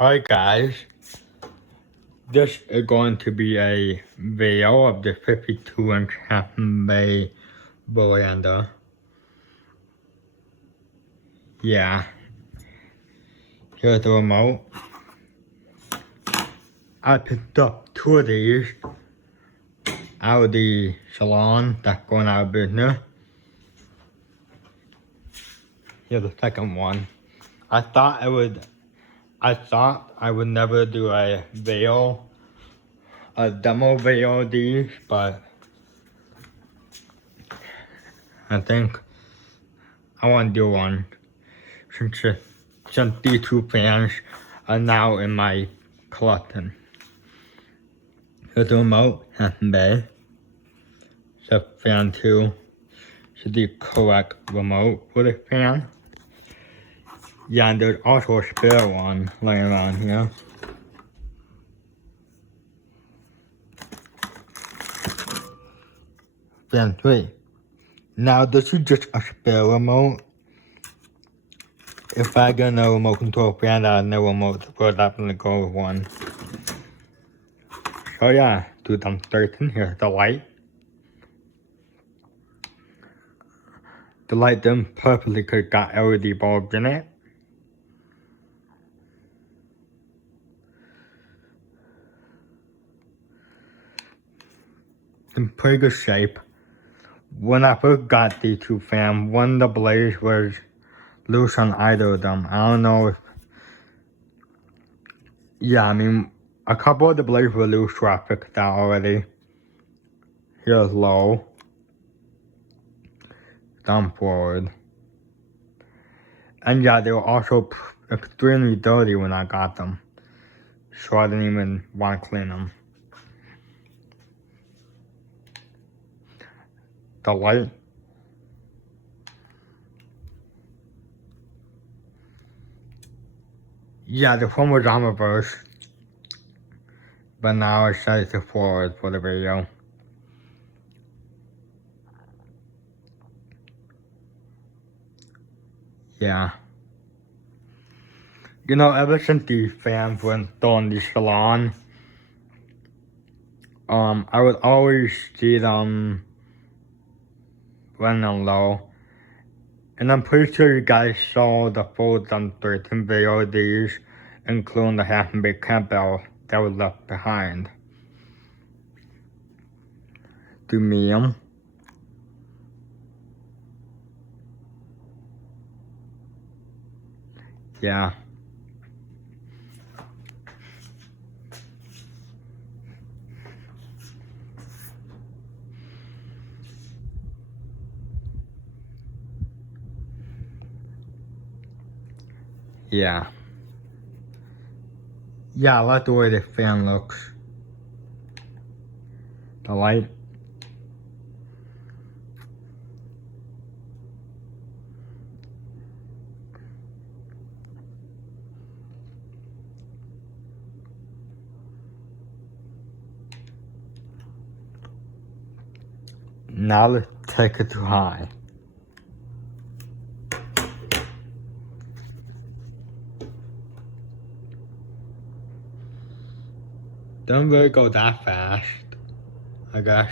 Alright guys, this is going to be a video of the 52-inch Hampton Bay veranda. Yeah, here's the remote. I picked up 2 of these out of the salon that's going out of business. Here's the second one. I thought I would never do a demo video of these, but I think I want to do one since these 2 fans are now in my collection. Here's the remote, Hampton Bay. So fan 2 is the correct remote for the fan. Yeah, and there's also a spare one laying around here. Fan 3. Now this is just a spare remote. If I get no remote control fan out of no remote, we'll definitely go with one. So yeah, 2013, here's the light. The light didn't perfectly could have got LED bulbs in it. In pretty good shape. When I first got these 2 fans, one of the blades was loose on either of them. I don't know if... Yeah, I mean, a couple of the blades were loose, so I fixed that already. Here's low. Down forward. And yeah, they were also extremely dirty when I got them. So I didn't even want to clean them. The light. Yeah, the phone was on reverse. But now I set it to forward for the video. Yeah. You know, ever since these fans were installed in the salon, I would always see them running low. And I'm pretty sure you guys saw the full 2013 video of these, including the Hampton Bay campbell that was left behind. The medium. Yeah. Yeah. Yeah, I like the way the fan looks. The light. Now let's take it to high. Don't really go that fast, I guess.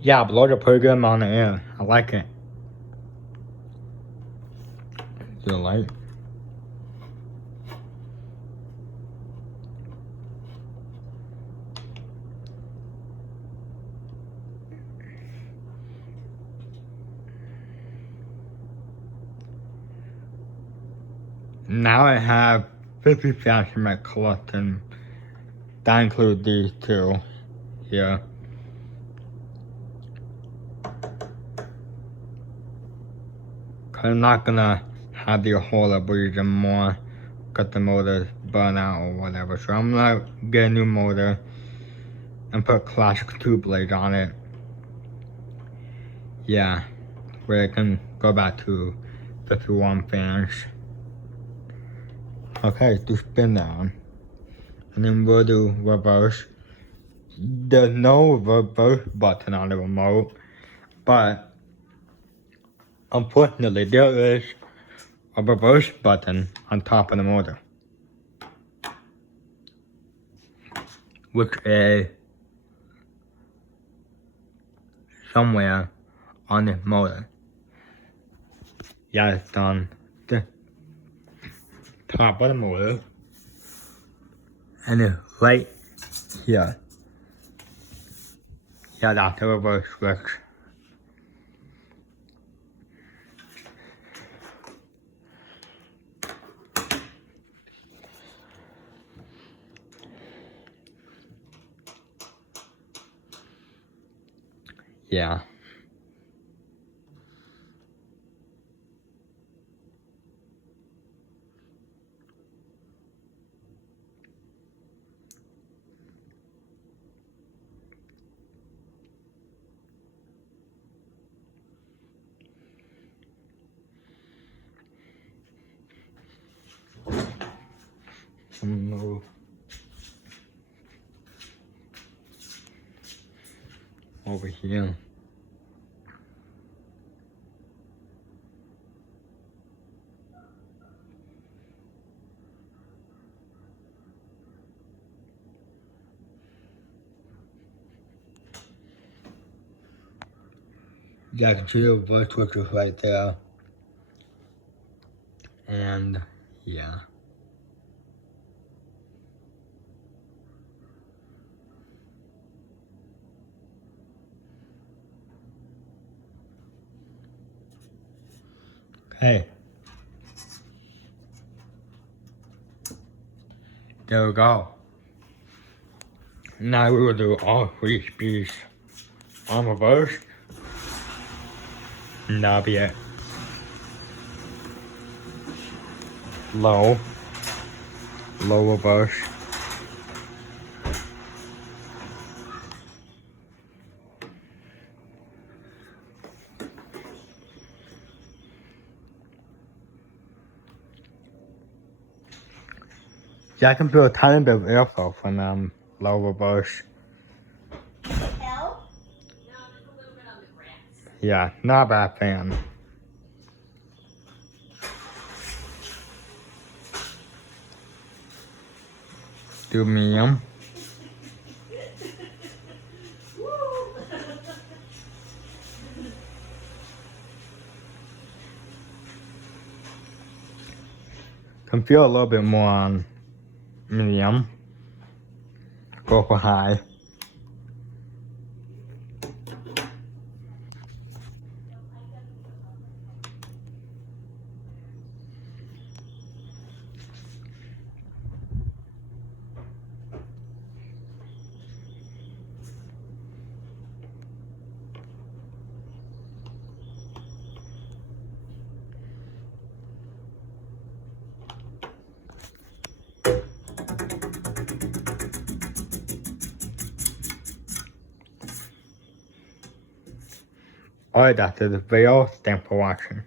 Yeah, blows a pretty good amount of air. I like it. The light. Now I have 50 fans in my collection. That includes these 2 here. I'm not gonna have the whole breeze anymore because the motor burn out or whatever. So I'm gonna get a new motor and put classic 2 blades on it. Yeah, where it can go back to 51 fans. Okay, do spin down. And then we'll do reverse. There's no reverse button on the remote, but Unfortunately, there is a reverse button on top of the motor, which is somewhere on the motor. Yeah, it's on the top of the motor, and it's right here. Yeah, that's the reverse switch. Yeah. Move over here. Yeah, I can see the reverse switch is right there. And yeah. Okay. There we go. Now we will do all 3 speeds on reverse. And that'll be it. Low reverse. Yeah, I can feel a tiny bit of airflow from low reverse. Hell? No, just a little bit on the grass. Yeah, not a bad fan. Do medium. Can feel a little bit more on medium. Go for high. Alright, that's the video. Thanks for watching.